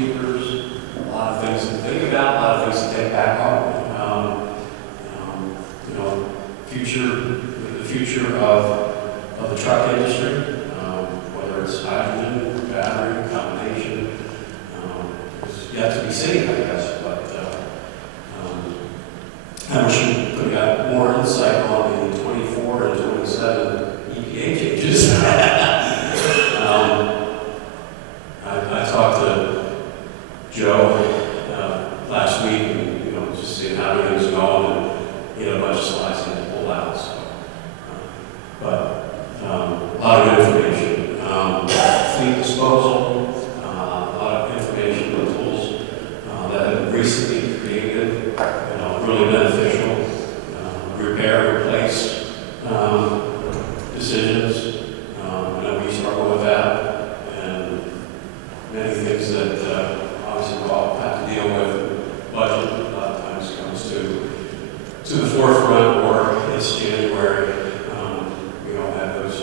sweepers, a lot of things to think about, a lot of things to take back home. You know, the future of the truck industry, whether it's hydrogen, battery, combination, is yet to be seen, I guess. But I wish you could have got more insight on the 24 and 27 EPA changes. I talked to Joe last week, and just seeing how everything's going, and he had a bunch of slides he had to pull out. So, but a lot of good information. Fleet disposal, a lot of information and tools that have been recently created, really beneficial. Repair, replace decisions. I know we struggle with that, and many things that obviously we all have to deal with. Budget a lot of times comes to the forefront, or it's January. We all have those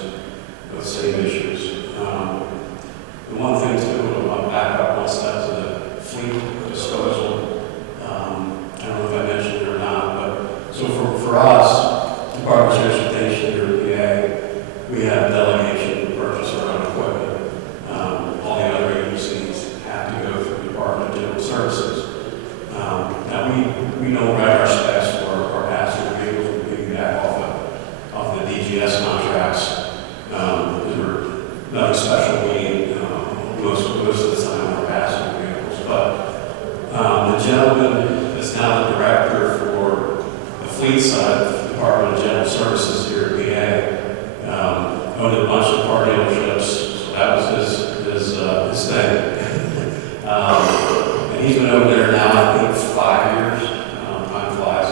same issues. The one thing too, I'll back up one step to the fleet disposal. I don't know if I mentioned it or not, but so for us, Department of Transportation here at PA, we have delegation to purchase our own equipment. All the other agencies have to go through the Department of General Services. Now we don't write our specs for our passenger vehicles. We piggyback off the DGS contracts. We're nothing special. We most of the time our passenger vehicles, but the gentleman that's now the director for the fleet side of the Department of General Services here at PA owned a bunch of car dealerships, so that was his thing. And he's been over there now, I think, 5 years. Time flies.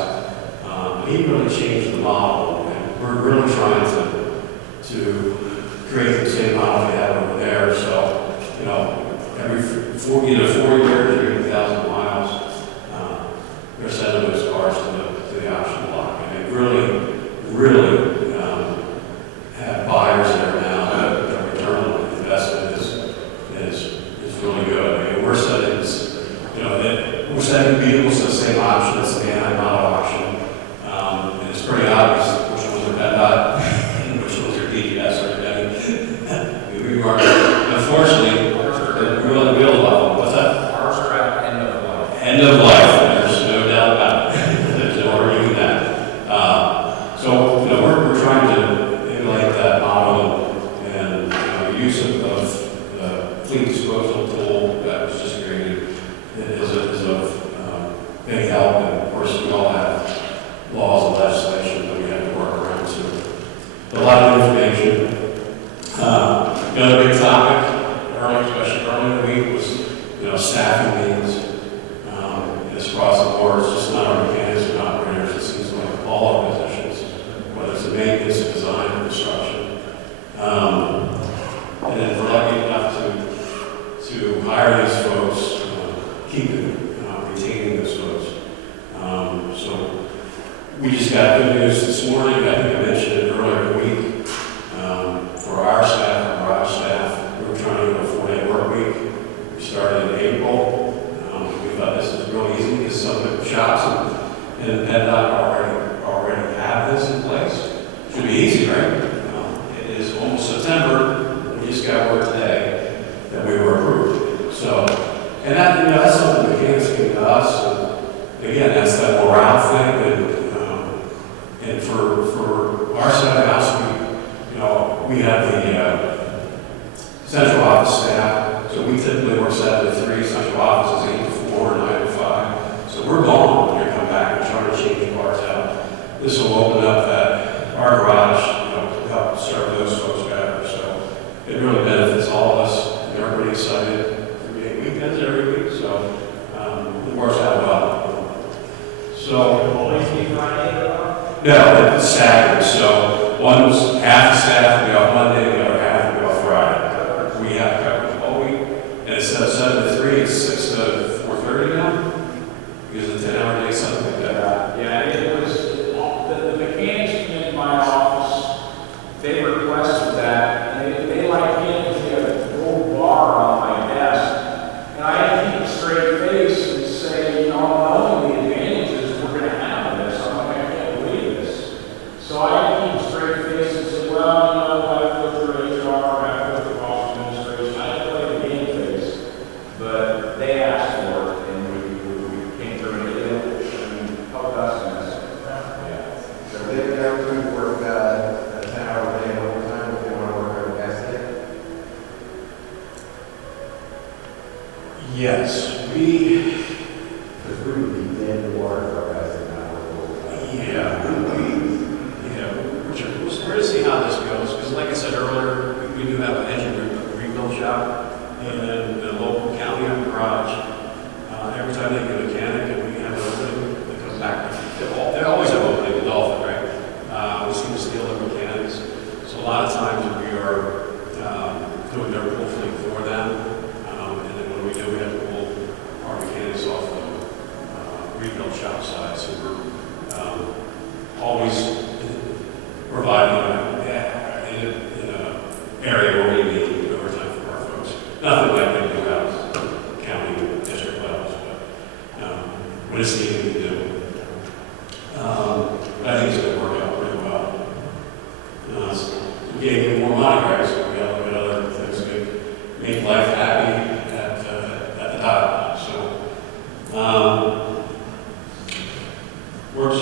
He really changed the model, and we're really trying to create the same model we have over there. So, every either 4 years or 80,000 miles, they're sending those cars to the auction block. And they really have buyers there now. The return on investment is really good. I mean, we're sending vehicles to the same auction as the anti-model auction. And it's pretty obvious which ones are PennDOT and which ones are DGS or we are, unfortunately, really real level. What's that? Ours are at end of life. End of life. There's no doubt about it. There's no arguing that. So we're trying to emulate that model, and the use of the fleet disposal tool that was just created is of big help. And of course, we all have laws and legislation that we have to work around too. A lot of information. Another big topic, especially earlier in the week, was staffing needs. It's across the board. It's just not our mechanics and operators. It seems like all our positions, whether it's in maintenance, design, or construction. And then we're lucky enough to hire these folks, retaining those folks. So we just got good news this morning. I think I mentioned it earlier in the week. For our staff, our garage staff, we were trying to do a 4-day work week. We started in April. We thought this was real easy because some of the shops and PennDOT already have this in place. Should be easy, right? It is almost September. We just got word today that we were approved. So, and that that's something the mechanics came to us. And again, that's that morale thing. And for our side of the house, we have the central office staff, so we typically work 7 to 3. Central office is 8 to 4, 9 to 5. So we're gone when you come back and trying to change cars out. This will open up our garage, to help serve those folks better. So it really benefits all of us, and everybody excited. We get weekends every week, so it works out well. So Always be Friday. no, it's staggered. So one's half the staff will be off Monday, the other half will be off Friday. We have coverage all week. And instead of 7 to 3, it's 6 to 4:30 now? Because of the 10-hour day, something like that. Yeah, it was, the mechanics came in my office, they requested that, and they like me to have a gold bar on my desk. And I had people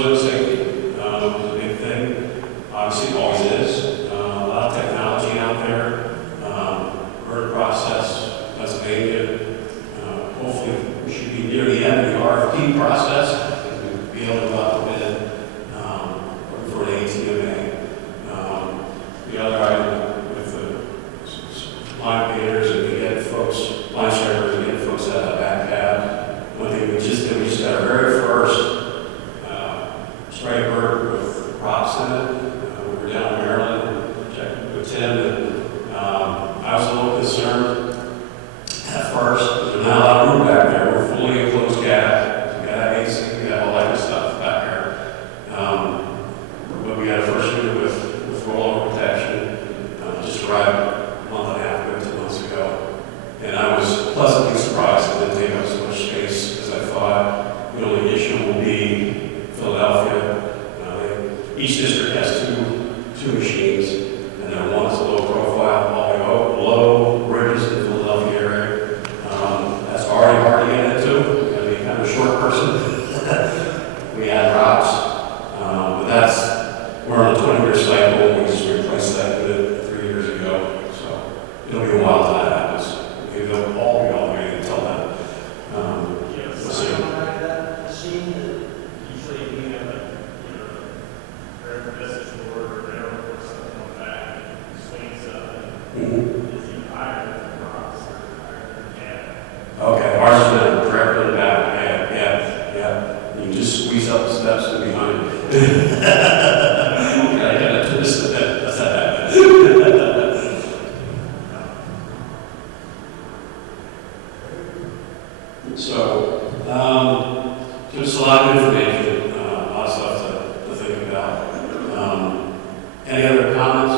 road safety is a big thing. Obviously, it always is. A lot of technology out there. Word process, Pennsylvania. Hopefully, we should be near the end of the RFP process. We'll be able to go out to bid for the ATMA. The other item with the line painters and to get folks, line stripers, and get folks out of the back cab. One thing we just did, we just got our very first striper with props in it. We were down in Maryland, checked with Tim, and I was a little concerned at first. There's not a lot of room back there. We're fully enclosed cab. We got AC, we got all that good stuff back there. But we had a first unit with rollover protection. Just arrived a month and a half ago, 2 months ago. And I was pleasantly surprised it didn't take up so much space as I thought. The only issue will be Philadelphia. Each district has two machines, and then one is a low profile, all the way up low bridges in the Philadelphia area. That's already hard to get into. It's going to be kind of a short person. We add rocks, but we're on a 20-year cycle. We just replaced that unit 3 years ago, so it'll be a while till that happens. Maybe they'll all be automated until then. Yes, We'll see. that machine that Usually we have a message board or whatever, or something on the back, and swings up, Mhm. is even higher than the rocks or higher than the cab. Okay, ours is down directly in the back. Yeah. You can just squeeze up the steps and behind it. I got to twist it. That's not that bad. So, just a lot of information, a lot of stuff to think about. Any other comments